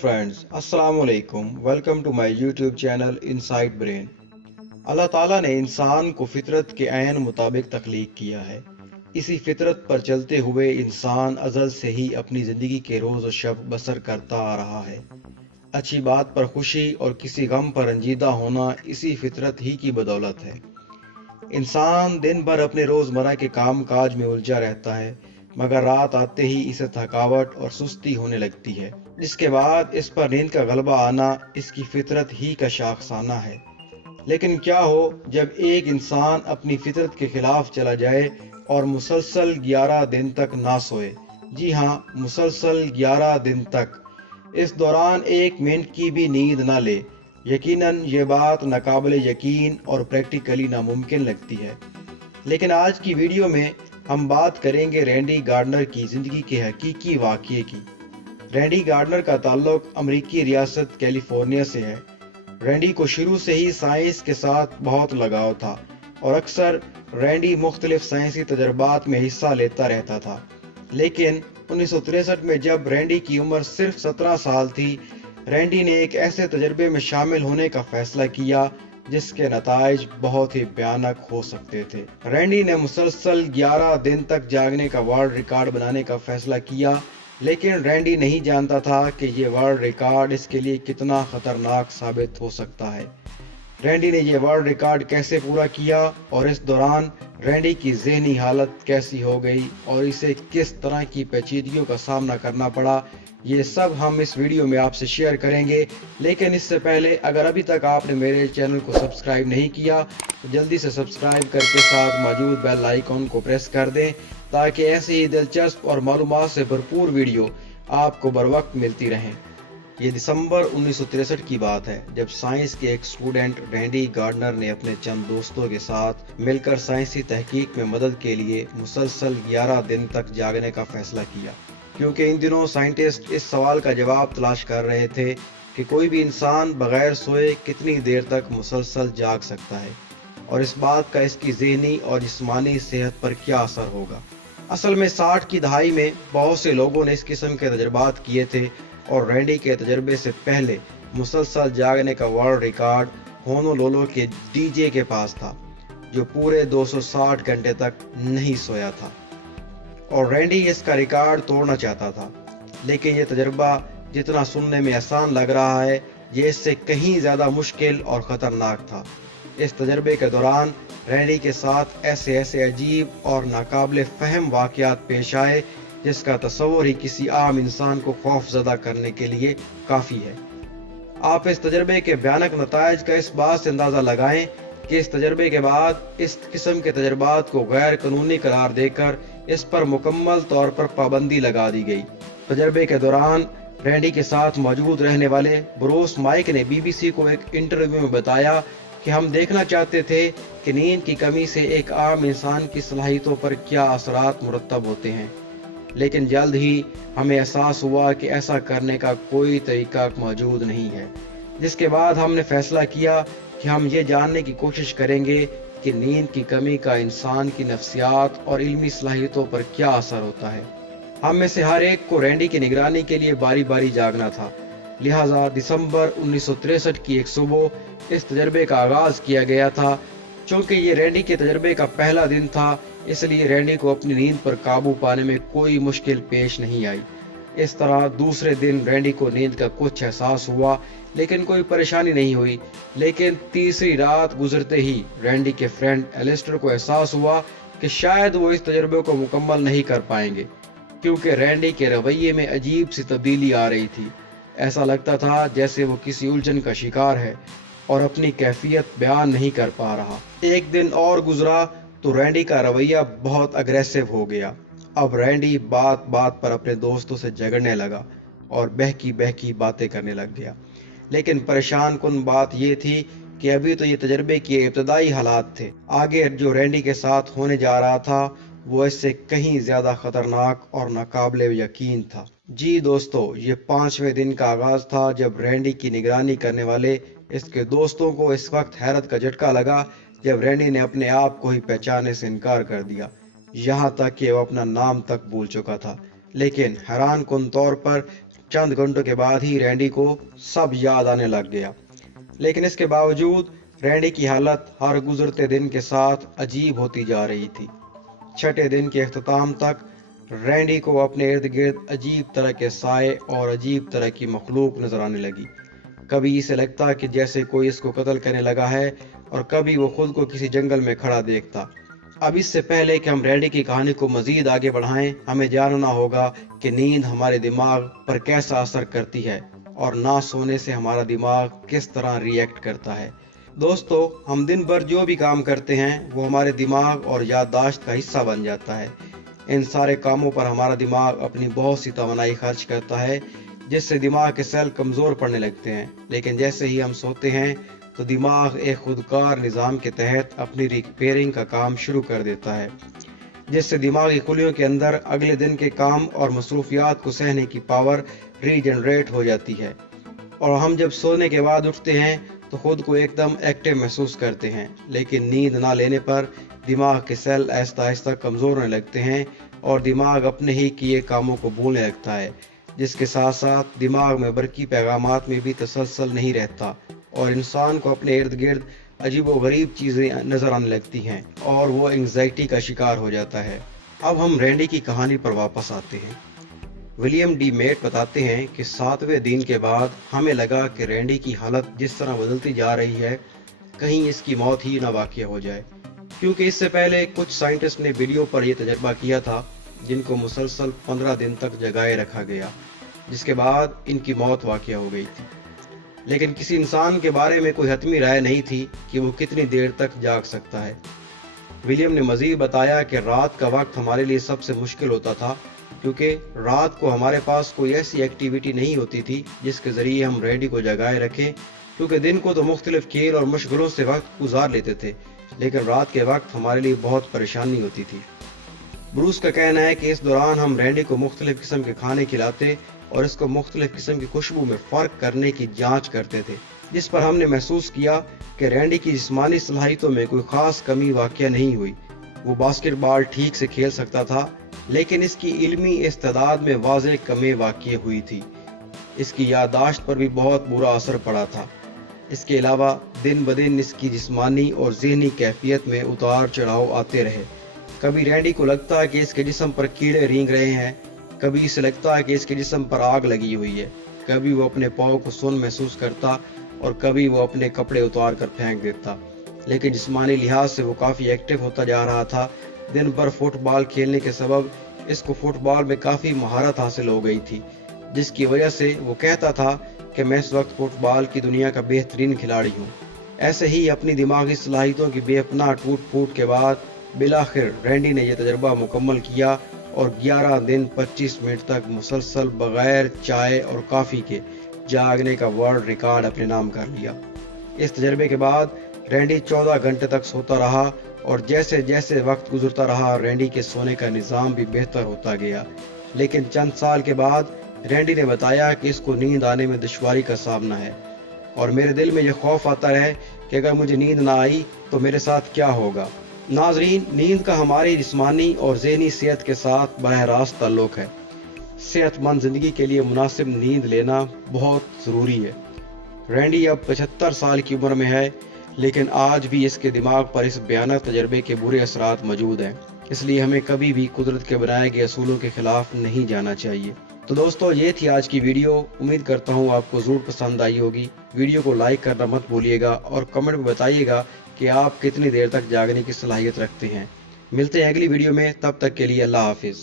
Friends, अस्सलाम वालेकुम। Welcome to my YouTube channel inside brain. Allah ताला ने इंसान को फितरत के ऐन मुताबिक तख्लीक किया है। इसी फितरत पर चलते हुए इंसान अज़ल से ही अपनी ज़िंदगी के रोज़ और शब बसर करता आ रहा है। अच्छी बात पर खुशी और किसी गम पर रंजीदा होना इसी फितरत ही की बदौलत है। इंसान दिन भर अपने रोज़मर्रा के काम काज में उलझा रहता है, मगर रात आते ही इसे थकावट और सुस्ती होने लगती है, जिसके बाद इस पर नींद का गलबा आना इसकी फितरत ही का शाखसाना है। लेकिन क्या हो जब एक इंसान अपनी फितरत के खिलाफ चला जाए और मुसलसल 11 दिन तक ना सोए। जी हाँ, मुसलसल 11 दिन तक। इस दौरान एक मिनट की भी नींद ना ले। यकीनन ये बात नाकाबिले यकीन और प्रैक्टिकली नामुमकिन लगती है। लेकिन आज की वीडियो में हम बात करेंगे रैंडी गार्डनर की ज़िंदगी के हकीकी वाक़ये की। रैंडी गार्डनर का ताल्लुक अमरीकी रियासत कैलिफोर्निया से है। रैंडी को शुरू से ही साइंस के साथ बहुत लगाव था और अक्सर रैंडी मुख्तलिफ साइंसी तजर्बात में हिस्सा लेता रहता था। लेकिन 1963 में जब रैंडी की उम्र सिर्फ 17 साल थी, रैंडी ने एक ऐसे तजर्बे में शामिल होने का फैसला किया जिसके नताइज बहुत ही भयानक हो सकते थे। रैंडी ने मुसलसल 11 दिन तक जागने का वर्ल्ड रिकॉर्ड बनाने का फैसला किया, लेकिन रैंडी नहीं जानता था कि ये वर्ल्ड रिकॉर्ड इसके लिए कितना खतरनाक साबित हो सकता है। रैंडी ने यह वर्ल्ड रिकॉर्ड कैसे पूरा किया और इस दौरान रैंडी की ज़हनी हालत कैसी हो गई और इसे किस तरह की पेचीदगियों का सामना करना पड़ा, ये सब हम इस वीडियो में आपसे शेयर करेंगे। लेकिन इससे पहले अगर अभी तक आपने मेरे चैनल को सब्सक्राइब नहीं किया तो जल्दी से सब्सक्राइब करके साथ मौजूद बेल आइकॉन को प्रेस कर दें, ताकि ऐसे ही दिलचस्प और मालूमात से भरपूर वीडियो आपको बर वक्त मिलती रहें। ये दिसंबर 1963 की बात है, जब साइंस के एक स्टूडेंट रैंडी गार्डनर ने अपने चंद दोस्तों के साथ मिलकर साइंसी तहकीक में मदद के लिए मुसलसल 11 दिन तक जागने का फैसला किया। क्योंकि इन दिनों साइंटिस्ट इस सवाल का जवाब तलाश कर रहे थे कि कोई भी इंसान बगैर सोए कितनी देर तक मुसलसल जाग सकता है और इस बात का इसकी ज़हनी और जिस्मानी सेहत पर क्या असर होगा। असल में 60 की दहाई में बहुत से लोगों ने इस किस्म के तजर्बात किए थे और रैंडी के तजर्बे से पहले मुसलसल जागने का वर्ल्ड रिकॉर्ड होनोलुलु के डीजे के पास था, जो पूरे 260 घंटे तक नहीं सोया था और रैंडी इसका रिकॉर्ड तोड़ना चाहता था। लेकिन यह तजर्बा जितना सुनने में आसान लग रहा है, ये इससे कहीं ज़्यादा मुश्किल और ख़तरनाक था। इस तजर्बे के दौरान रैंडी के साथ ऐसे अजीब और नाकाबिले फ़हम वाक़यात पेश आए जिसका तस्वुर ही किसी आम इंसान को खौफज़दा करने के लिए काफ़ी है। आप इस तजर्बे के भयानक नताइज का इस बात से अंदाज़ा लगाएं कि इस तजर्बे के बाद इस किस्म के तजर्बात को गैर कानूनी करार देकर इस पर मुकम्मल तौर पर पाबंदी लगा दी गई। तजर्बे के दौरान रैंडी के साथ मौजूद रहने वाले ब्रूस माइक ने BBC को एक इंटरव्यू में बताया कि हम देखना चाहते थे कि नींद की कमी से एक आम इंसान की सलाहियतों पर क्या असरात मुरतब होते हैं, लेकिन जल्द ही हमें एहसास हुआ कि ऐसा करने का कोई तरीका मौजूद नहीं है। जिसके बाद हमने फैसला किया कि हम ये जानने की कोशिश करेंगे कि नींद की कमी का इंसान की नफ्सियात और इल्मी सलाहियतों पर क्या असर होता है। हम में से हर एक को रैंडी की निगरानी के लिए बारी बारी जागना था। लिहाजा दिसंबर 1963 की एक सुबह इस तजर्बे का आगाज़ किया गया था। चूँकि ये रैंडी के तजर्बे का पहला दिन था, इसलिए रैंडी को अपनी नींद पर काबू पाने में कोई मुश्किल पेश नहीं आई। इस तरह दूसरे दिन रैंडी को नींद का कुछ एहसास हुआ, लेकिन कोई परेशानी नहीं हुई। लेकिन तीसरी रात गुजरते ही रैंडी के फ्रेंड एलिस्टर को एहसास हुआ कि शायद वो इस तजर्बे को मुकम्मल नहीं कर पाएंगे, क्योंकि रैंडी के रवैये में अजीब सी तब्दीली आ रही थी। ऐसा लगता था जैसे वो किसी उलझन का शिकार है और अपनी कैफियत बयान नहीं कर पा रहा। एक दिन और गुजरा तो रैंडी का रवैया बहुत अग्रेसिव हो गया। अब रैंडी बात बात पर अपने दोस्तों से झगड़ने लगा और बहकी बहकी बातें करने लग गया। लेकिन परेशान कुन बात यह थी कि अभी तो ये तजर्बे के इब्तदाई हालात थे। आगे जो रैंडी के साथ होने जा रहा था वो इससे कहीं ज़्यादा ख़तरनाक और नाकाबिले यकीन था। जी दोस्तों, ये 5वें दिन का आगाज़ था जब रैंडी की निगरानी करने वाले इसके दोस्तों को इस वक्त हैरत का झटका लगा जब रैंडी ने अपने आप को ही पहचानने से इनकार कर दिया, यहाँ तक कि वो अपना नाम तक भूल चुका था। लेकिन हैरान कुन तौर पर चंद घंटों के बाद ही रैंडी को सब याद आने लग गया। लेकिन इसके बावजूद रैंडी की हालत हर गुजरते दिन के साथ अजीब होती जा रही थी। छठे दिन के अख्ताम तक रैंडी को अपने इर्द गिर्द अजीब तरह के साए और अजीब तरह की मखलूक नजर आने लगी। कभी इसे लगता कि जैसे कोई इसको कत्ल करने लगा है और कभी वो खुद को किसी जंगल में खड़ा देखता। अब इससे पहले कि हम रैंडी की कहानी को मजीद आगे बढ़ाएं, हमें जानना होगा कि नींद हमारे दिमाग पर कैसा असर करती है और ना सोने से हमारा दिमाग किस तरह रिएक्ट करता है। दोस्तों, हम दिन भर जो भी काम करते हैं वो हमारे दिमाग और याददाश्त का हिस्सा बन जाता है। इन सारे कामों पर हमारा दिमाग अपनी बहुत सी तवानाई खर्च करता है, जिससे दिमाग के सेल कमजोर पड़ने लगते हैं। लेकिन जैसे ही हम सोते हैं तो दिमाग एक खुदकार निज़ाम के तहत अपनी रिपेयरिंग का काम शुरू कर देता है, जिससे दिमागी खुलियों के अंदर अगले दिन के काम और मसरूफियात को सहने की पावर रीजनरेट हो जाती है। और हम जब सोने के बाद उठते हैं तो खुद को एकदम एक्टिव महसूस करते हैं। लेकिन नींद ना लेने पर दिमाग के सेल आहिस्ता आहिस्ता कमज़ोर होने लगते हैं और दिमाग अपने ही किए कामों को भूलने लगता है, जिसके साथ साथ दिमाग में बरकी पैगामात में भी तसलसल नहीं रहता और इंसान को अपने इर्द गिर्द अजीबोगरीब चीज़ें नज़र आने लगती हैं और वो एंग्जाइटी का शिकार हो जाता है। अब हम रैंडी की कहानी पर वापस आते हैं। विलियम डी मेट बताते हैं कि 7वें दिन के बाद हमें लगा कि रैंडी की हालत जिस तरह बदलती जा रही है, कहीं इसकी मौत ही ना वाक़या हो जाए, क्योंकि इससे पहले कुछ साइंटिस्ट ने वीडियो पर यह तजर्बा किया था, जिनको मुसलसल 15 दिन तक जगाए रखा गया, जिसके बाद इनकी मौत वाक़या हो गई थी। लेकिन किसी इंसान के बारे में कोई हतमी राय नहीं थी कि वो कितनी देर तक जाग सकता है। विलियम ने मज़ीद बताया कि रात का वक्त हमारे लिए सबसे मुश्किल होता था, क्योंकि रात को हमारे पास कोई ऐसी एक्टिविटी नहीं होती थी जिसके ज़रिए हम रैंडी को जगाए रखें, क्योंकि दिन को तो मुख्तलिफ खेल और मशगलों से वक्त गुजार लेते थे, लेकिन रात के वक्त हमारे लिए बहुत परेशानी होती थी। ब्रूस का कहना है कि इस दौरान हम रैंडी को मुख्तलिफ किस्म के खाने खिलाते और इसको मुख्तलिफ किस्म की खुशबू में फ़र्क करने की जांच करते थे, जिस पर हमने महसूस किया कि रैंडी की जिस्मानी सलाहियतों में कोई ख़ास कमी वाक़या नहीं हुई। वो बास्केटबॉल ठीक से खेल सकता था, लेकिन इसकी इल्मी इस्तेदाद में वाज़ेह कमी वाक़या हुई थी। इसकी याददाश्त पर भी बहुत बुरा असर पड़ा था। इसके अलावा दिन ब दिन इसकी जिस्मानी और ज़हनी कैफियत में उतार चढ़ाव आते रहे। कभी रैंडी को लगता है कि इसके जिस्म पर कीड़े रेंग रहे हैं, कभी इसे लगता है कि इसके जिस्म पर आग लगी हुई है, कभी वो अपने पाँव को सुन्न महसूस करता और कभी वो अपने कपड़े उतार कर फेंक देता। लेकिन जिस्मानी लिहाज से वो काफ़ी एक्टिव होता जा रहा था। दिन भर फुटबॉल खेलने के सबब इसको फुटबॉल में काफ़ी महारत हासिल हो गई थी, जिसकी वजह से वो कहता था कि मैं इस वक्त फुटबॉल की दुनिया का बेहतरीन खिलाड़ी हूँ। ऐसे ही अपनी दिमागी सलाहियतों की बेपनाह टूट फूट के बाद बिलाखिर रैंडी ने यह तजर्बा मुकम्मल किया और 11 दिन 25 मिनट तक मुसलसल बगैर चाय और कॉफ़ी के जागने का वर्ल्ड रिकॉर्ड अपने नाम कर लिया। इस तजर्बे के बाद रैंडी 14 घंटे तक सोता रहा और जैसे जैसे वक्त गुजरता रहा रैंडी के सोने का निज़ाम भी बेहतर होता गया। लेकिन चंद साल के बाद रैंडी ने बताया कि इसको नींद आने में दुश्वारी का सामना है और मेरे दिल में यह खौफ आता है कि अगर मुझे नींद ना आई तो मेरे साथ क्या होगा। नाजरीन, नींद का हमारी जिस्मानी और ज़हनी सेहत के साथ बराह रास्त ताल्लुक़ है। सेहतमंद ज़िंदगी के लिए मुनासिब नींद लेना बहुत ज़रूरी है। रैंडी अब 75 साल की उम्र में है, लेकिन आज भी इसके दिमाग पर इस भयानक तजर्बे के बुरे असरात मौजूद हैं। इसलिए हमें कभी भी कुदरत के बनाए गए असूलों के खिलाफ नहीं जाना चाहिए। तो दोस्तों, ये थी आज की वीडियो। उम्मीद करता हूँ आपको ज़रूर पसंद आई होगी। वीडियो को लाइक करना मत भूलिएगा और कमेंट में बताइएगा कि आप कितनी देर तक जागने की सलाहियत रखते हैं। मिलते हैं अगली वीडियो में, तब तक के लिए अल्लाह हाफिज़।